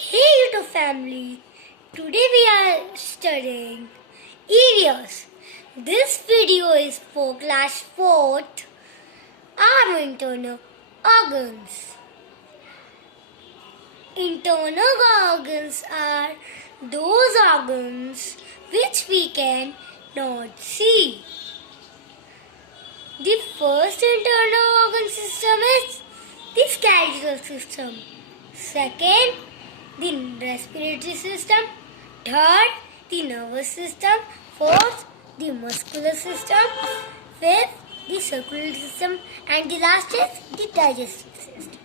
Hey YouTube family, today we are studying areas. This video is for class 4th, our internal organs. Internal organs are those organs which we can not see. The first internal organ system is the skeletal system. Second, the respiratory system. Third, the nervous system. Fourth, the muscular system. Fifth, the circulatory system. And the last is the digestive system.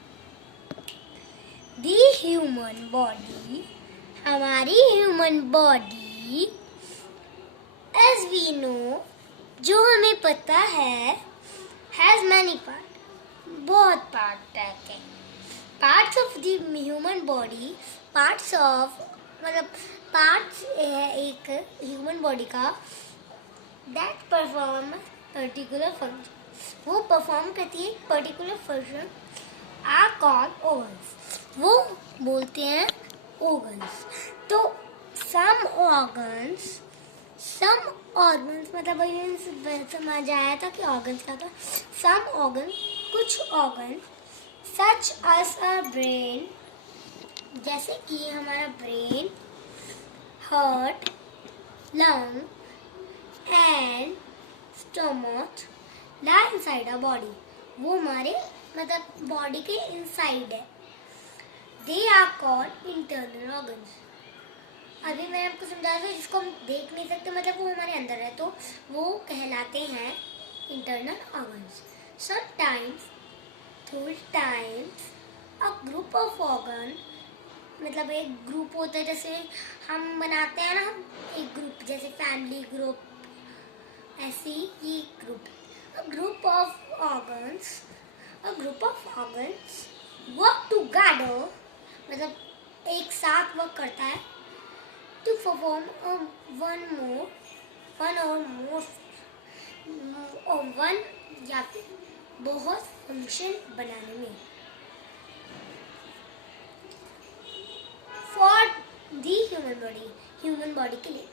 The human body, हमारी human body, as we know, जो हमें पता है, has many parts. बहुत part रहते हैं. Parts of the human body, parts है एक ह्यूमन बॉडी का that perform particular function. वो परफॉर्म करती है particular function are called organs. वो बोलते हैं organs. तो some organs मतलब समझ आया था कि organs क्या था. Some organs, कुछ organs such as our brain, जैसे कि हमारा brain, heart, lung and stomach lie inside our body. वो हमारे मतलब बॉडी के इनसाइड है. They are called internal organs. अभी मैंने आपको समझाया था जिसको हम देख नहीं सकते, मतलब वो हमारे अंदर है, तो वो कहलाते हैं internal organs. Sometimes through times a group of organ, मतलब एक ग्रुप होता है, जैसे हम बनाते हैं ना एक ग्रुप, जैसे फैमिली ग्रुप, ऐसी ये group. a group of organs work together, मतलब एक साथ वर्क करता है to perform one या फिर बहुत फंक्शन बनाने में. For the human body के लिए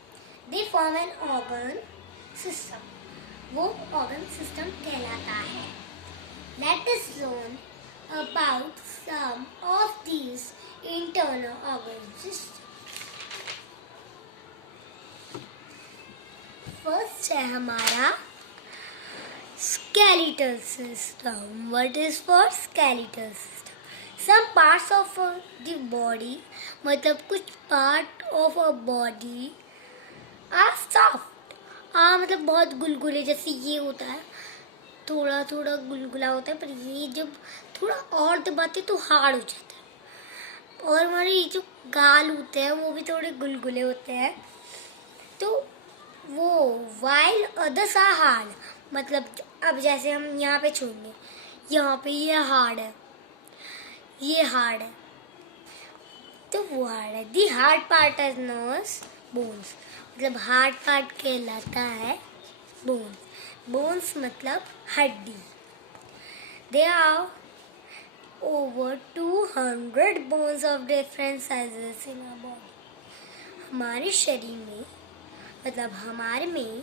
they form an organ system. वो organ system कहलाता है. Let us learn about some of these internal organ systems. First है हमारा skeletal system. What is for skeletal system? Some parts of the body, मतलब कुछ part of a body are soft. मतलब बहुत गुलगुले, जैसे ये होता है थोड़ा थोड़ा गुलगुला होता है, पर ये जब थोड़ा और दबाते तो हार्ड हो जाता है. और हमारे ये जो गाल होते हैं वो भी थोड़े गुलगुले होते हैं. तो वो while others are hard, मतलब अब जैसे हम यहाँ पे छूएंगे, यहाँ पे ये हार्ड है, ये हार्ड है, तो वो हार्ड है. The hard part is known bones, मतलब हार्ड पार्ट कहलाता है बोन्स. बोन्स मतलब हड्डी. They are over 200 bones of different sizes in our body. हमारे शरीर में, मतलब हमारे में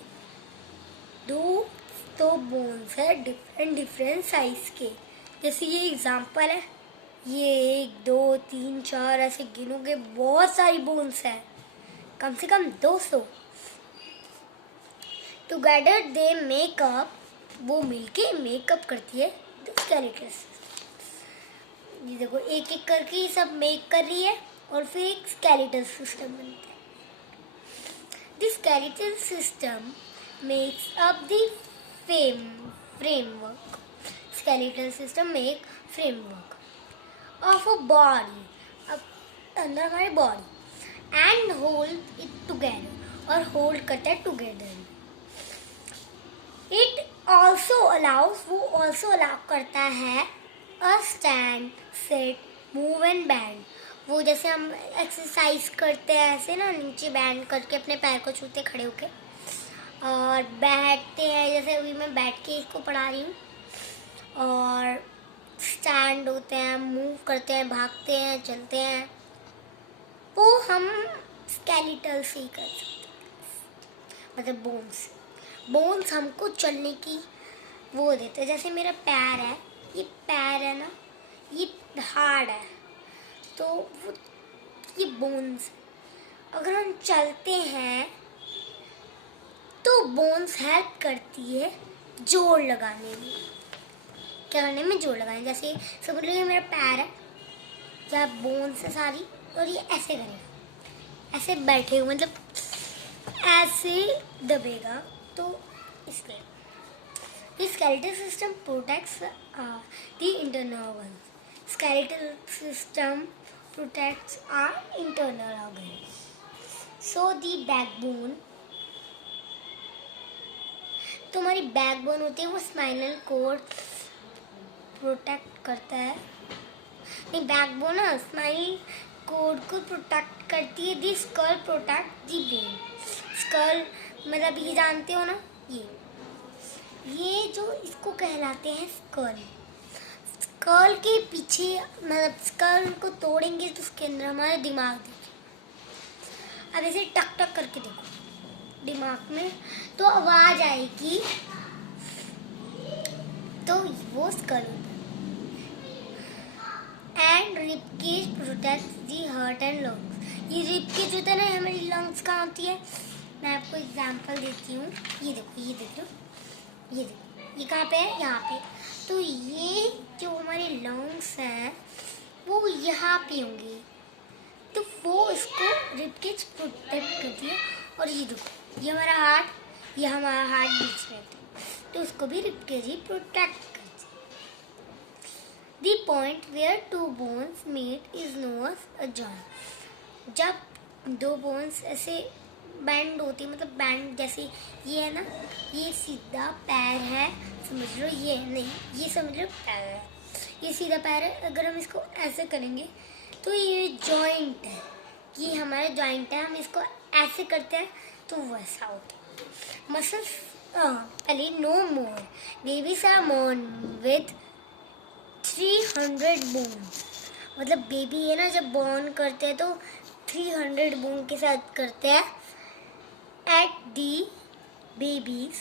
200 बोन्स है डिफरेंट साइज के. जैसे ये एग्जांपल है, ये 1 2 3 4 ऐसे गिनोगे बहुत सारी बोन्स है, कम से कम 200. टुगेदर दे मेकअप, वो मिलके मेकअप करती है द स्केलेटल. ये देखो एक एक करके ये सब मेक कर रही है और फिर एक स्केलेटल सिस्टम बनता है. The skeletal system makes up the framework. Skeletal system make framework of a body, अंदर हमारे body, and hold it together, और hold करता है together. It also allows, वो also allow करता है a stand, sit, move and bend. वो जैसे हम एक्सरसाइज करते हैं ऐसे ना, नीचे बैंड करके अपने पैर को छूते खड़े होके, और बैठते हैं, जैसे अभी मैं बैठ के इसको पढ़ा रही हूँ, और स्टैंड होते हैं, मूव करते हैं, भागते हैं, चलते हैं. वो हम स्केलेटल से ही कर सकते हैं, मतलब बोन्स हमको चलने की वो देते हैं। जैसे मेरा पैर है, ये पैर है ना, ये हार्ड है, तो वो ये बोन्स, अगर हम चलते हैं तो बोन्स हेल्प करती है जोड़ लगाने में। क्या करने में? जोड़ लगाने। जैसे समझ लो ये मेरा पैर है, या बोन्स है सारी, और ये ऐसे करेगा, ऐसे बैठे हुए, मतलब ऐसे दबेगा, तो इसलिए the skeletal system protects the internal organs. Skeletal system protects our internal organs. So the backbone, तो हमारी बैकबोन होती है, वो स्पाइनल कोड प्रोटेक्ट करता है। नहीं, बैकबोन ना स्पाइनल कोड को प्रोटेक्ट करती है। The skull protect the brain. Skull मतलब ये जानते हो ना, ये जो इसको कहलाते हैं स्कल। स्कल के पीछे, मतलब स्कल को तोड़ेंगे तो उसके अंदर हमारा दिमाग देखिए। अब इसे टक टक करके देखो दिमाग में, तो आवाज आएगी, तो वो स्कल होता है। And ribcage protects the heart and lungs. ये रिबकेज होता है ना, हमारी लंग्स कहाँ होती है? मैं आपको एग्जांपल देती हूँ। ये देखो, ये देखो, ये देखो, ये कहाँ पे है? यहाँ पे। तो ये जो हमारे लंग्स हैं वो यहाँ पे होंगे, तो वो इसको रिबकेज प्रोटेक्ट करती है। और ये देखो, ये हमारा हार्ट, ये हमारा हार्ट बीच में है, तो उसको भी रिबकेज ही प्रोटेक्ट करती है। The point where two bones meet is known as a joint. जब दो बोन्स ऐसे बैंड होती है, मतलब बैंड जैसे ये है ना, ये सीधा पैर है, समझ लो, ये नहीं, ये समझ लो पैर है, ये सीधा पैर है। अगर हम इसको ऐसे करेंगे तो ये जॉइंट है, ये हमारा जॉइंट है। हम इसको ऐसे करते हैं तो वैसा होता है। मसल्स पहले no more babies are born with 300 bone. मतलब बेबी है ना, जब बॉर्न करते हैं तो 300 बोन के साथ करते हैं। एट दी बेबीज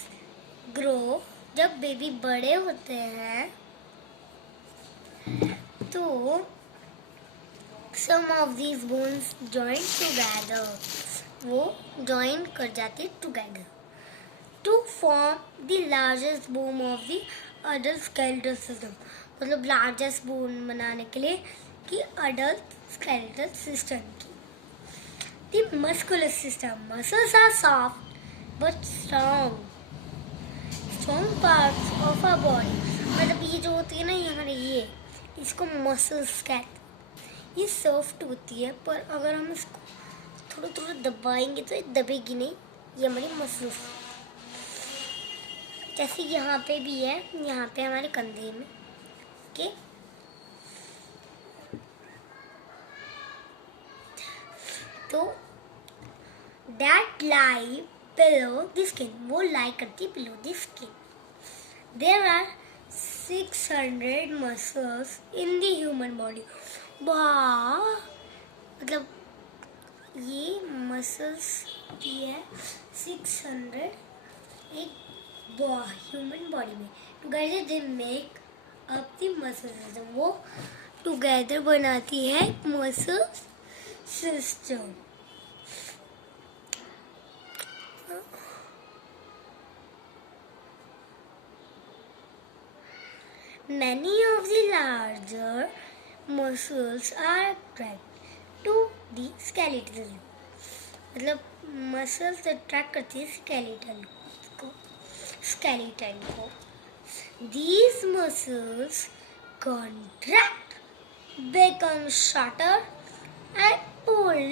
ग्रो, जब बेबी बड़े होते हैं तो some of these bones join together, वो जॉइन कर जाते together to form the largest bone of the adult skeletal system. मतलब लार्जेस्ट बोन बनाने के लिए कि अडल्ट स्केलेटल सिस्टम की। The muscular system. Muscles are soft but strong parts of our body. मतलब ये जो होती है ना, ये हमारे इसको मसल्स कहते हैं। ये सॉफ्ट होती है, पर अगर हम इसको थोड़ा थोड़ा दबाएंगे तो ये दबेगी नहीं। ये हमारी मसल्स, जैसे यहाँ पे भी है, यहाँ पे हमारे कंधे में, ओके। तो that lie below the skin, वो lie करती below the skin. There are 600 muscles in the human body. वाह, मतलब ये muscles की है 600 एक ह्यूमन बॉडी में। Together they make up the muscle system. वो together बनाती है muscle system. Many of the larger muscles are attached to the skeletal. मतलब muscles attract करती है skeleton को। These muscles contract, become shorter and pull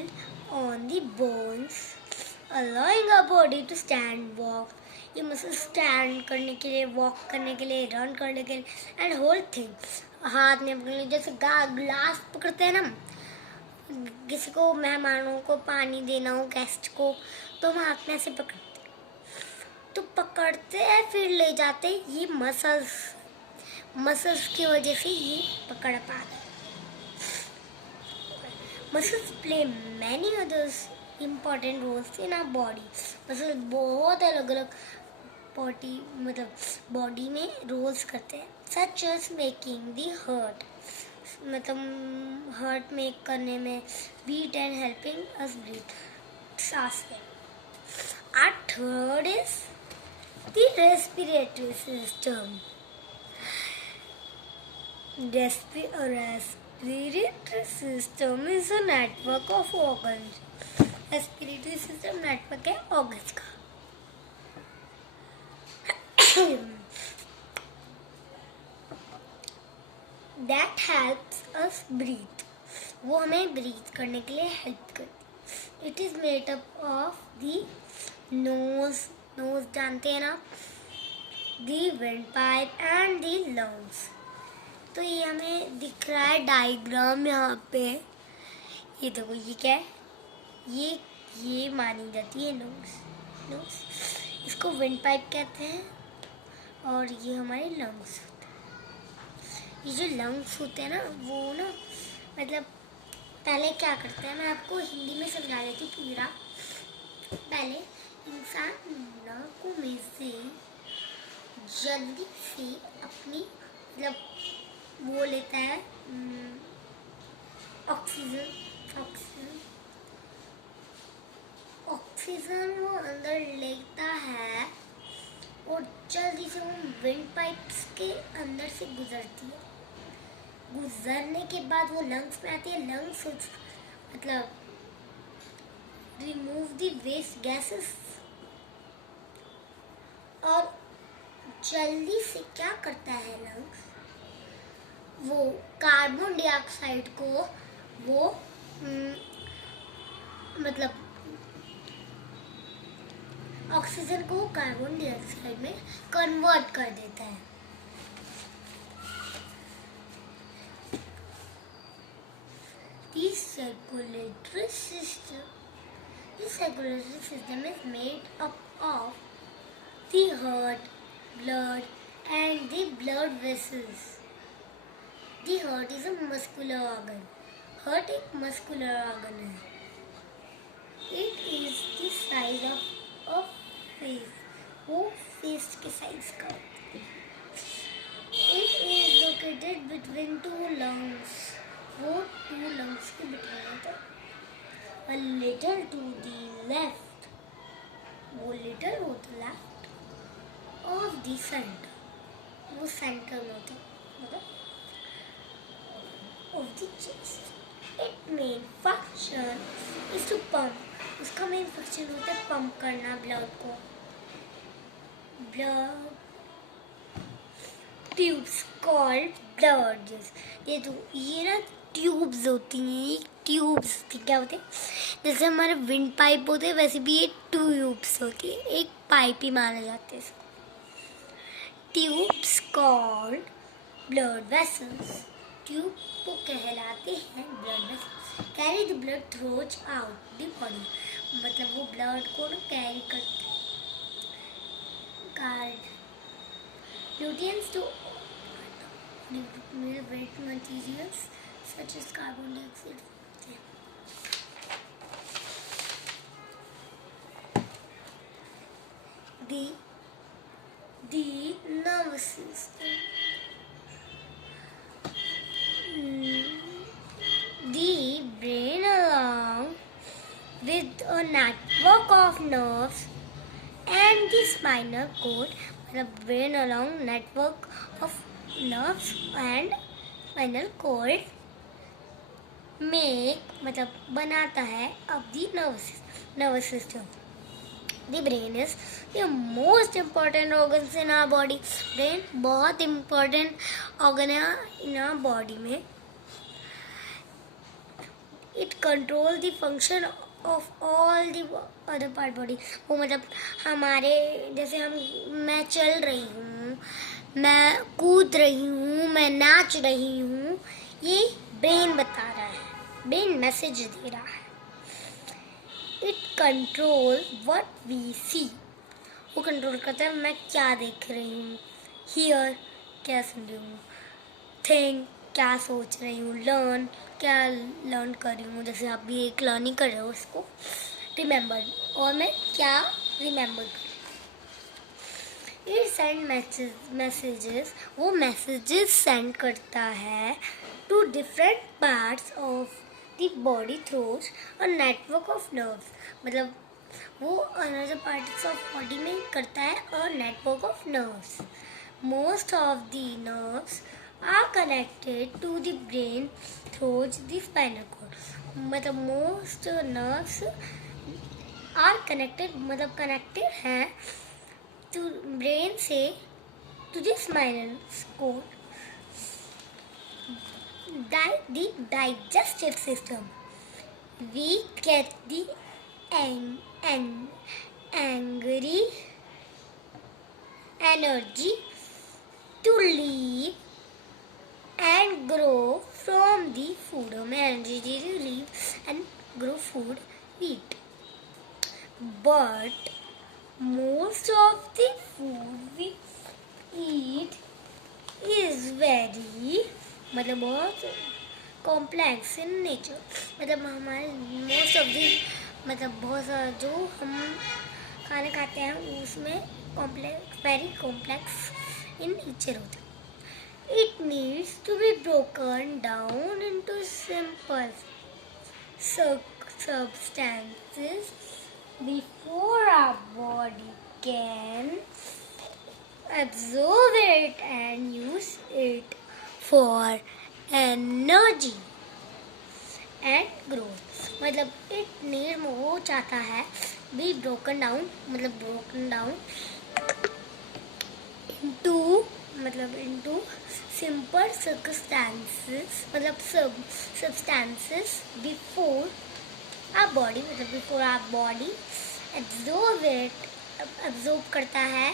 on the bones, allowing our body to stand, walk. ये muscle stand करने के लिए, walk करने के लिए, रन करने के लिए, एंड होल थिंग हाथ में पकड़ने के लिए। जैसे ग्लास पकड़ते हैं ना, किसी को, मेहमानों को पानी देना हो, गेस्ट को, तो हम हाथ में ऐसे पकड़ते हैं, तो पकड़ते हैं फिर ले जाते हैं। ये मसल्स की वजह से ये पकड़ पाते हैं। Muscles play many others important roles in our body. Muscles बहुत अलग अलग बॉडी में रोल्स करते हैं, such as making the heart, मतलब हार्ट मेक करने में, beat and helping us breathe, सांस लें। Our third is the respiratory system. Respiratory system is a network of organs. Respiratory system network है organs का। That helps us breathe. वो हमें breathe करने के लिए help करती। It is made up of the nose जानते हैं ना, the windpipe and the lungs। तो ये हमें दिख रहा है डायग्राम यहाँ पे, ये देखो ये क्या है, ये मानी जाती है नोज, इसको विंडपाइप कहते हैं, और ये हमारे लंग्स होते हैं। ये जो लंग्स होते हैं ना, वो ना मतलब पहले क्या करते हैं, मैं आपको हिंदी में समझा देती हूँ पूरा। पहले इंसान नाकों में से जल्दी से अपनी मतलब वो लेता है ऑक्सीजन वो अंदर लेता है, और जल्दी से वो विंड पाइप्स के अंदर से गुजरती है। गुजरने के बाद वो लंग्स में आती है। लंग्स मतलब रिमूव द वेस्ट गैसेस, और जल्दी से क्या करता है लंग्स, वो कार्बन डाइऑक्साइड को वो मतलब ऑक्सीजन को कार्बन डाइऑक्साइड में कन्वर्ट कर देता है। This circulatory system is made up of the heart, blood and the blood vessels. The heart is a muscular organ. Heart एक muscular organ है। It is the size of face. वो face के size का होता है। It is located between two lungs. वो two lungs के between होता है। A little to the left. वो little हो तो left of the center. वो center में होता है, मतलब of the chest. Its main function is to pump. उसका मेन फंक्शन होता है पंप करना ब्लड को। ब्लड ट्यूब्स कॉल्ड ब्लड, ये ना ट्यूब्स होती हैं, ट्यूब्स क्या होते हैं, जैसे हमारे विंड पाइप होते हैं वैसे भी ये ट्यूब्स होती है, एक पाइप ही माना जाता है इसको। Tubes called blood vessels, tube को कहलाते हैं blood vessels. Carry the blood throughout the body, मतलब वो ब्लड को ना कैरी करते हैं। Nutrients to waste materials such as carbon dioxide. The nervous system. The brain along with a network of nerves and the spinal cord, मतलब brain along network of nerves and spinal cord मतलब बनाता है अब दी nervous system. The brain is the most important organs in our body. Brain बहुत important organ है in our body में. It control the function of all the other part body. वो मतलब हमारे जैसे मैं चल रही हूँ, मैं कूद रही हूँ, मैं नाच रही हूँ, ये ब्रेन बता रहा है, ब्रेन मैसेज दे रहा है। इट कंट्रोल व्हाट वी सी, वो कंट्रोल करता है मैं क्या देख रही हूँ, हियर क्या सुन रही हूँ, थिंक क्या सोच रही हूँ, क्या लर्न कर रही हूँ। जैसे आप भी एक लर्निंग कर रहे हो, उसको रिमेंबर, और मैं क्या रिमेंबर कर, इट सेंड मैसेजेस, वो मैसेजेस सेंड करता है to different parts of the body through a network of nerves. मतलब वो अनदर पार्ट्स ऑफ बॉडी में करता है a network of nerves. Most of the nerves are connected to the brain through the spinal cord. मतलब most nerves are connected, मतलब connected हैं to brain से to the spinal cord. The digestive system, we get the angry energy to live and grow from the food. हमें energy to live and grow food we eat. But most of the food we eat is very, मतलब बहुत complex in nature. मतलब हमारे most of the, मतलब बहुत सारा जो हम खाने खाते हैं उसमें complex, very complex in nature होता है। It needs to be broken down into simple substances before our body can absorb it and use it for energy and growth। मतलब it need, वो चाहता है be broken down, मतलब broken down into, मतलब into simple circumstances, मतलब substances before our body, मतलब before our body absorb करता है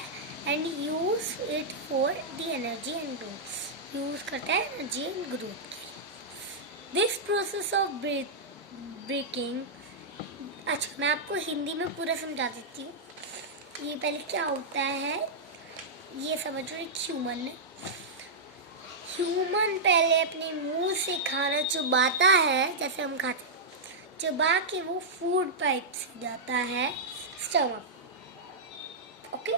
and use it for the energy and growth, use करता है energy and growth के लिए। This process of breaking, अच्छा मैं आपको हिंदी में पूरा समझा देती हूँ। ये पहले क्या होता है ये समझो। एक ह्यूमन पहले अपने मुंह से खाना चबाता है, जैसे हम खाते हैं, चबा के वो फूड पाइप से जाता है स्टमक। ओके,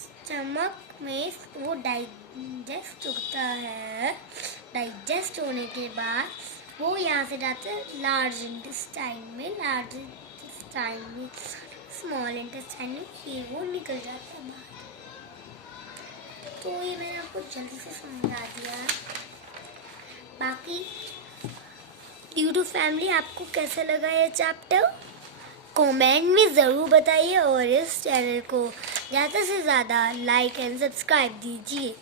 स्टमक में वो डाइजेस्ट होता है। डाइजेस्ट होने के बाद वो यहाँ से जाता है लार्ज इंटेस्टाइन में, लार्ज इंटेस्टाइन में, स्मॉल इंटेस्टाइन में, फिर वो निकल जाता है बाहर। तो ये मैंने आपको जल्दी से समझा दिया। बाकी यूट्यूब फैमिली, आपको कैसा लगा ये चैप्टर कमेंट में ज़रूर बताइए, और इस चैनल को ज़्यादा से ज़्यादा लाइक एंड सब्सक्राइब दीजिए।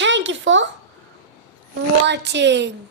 Thank you for watching.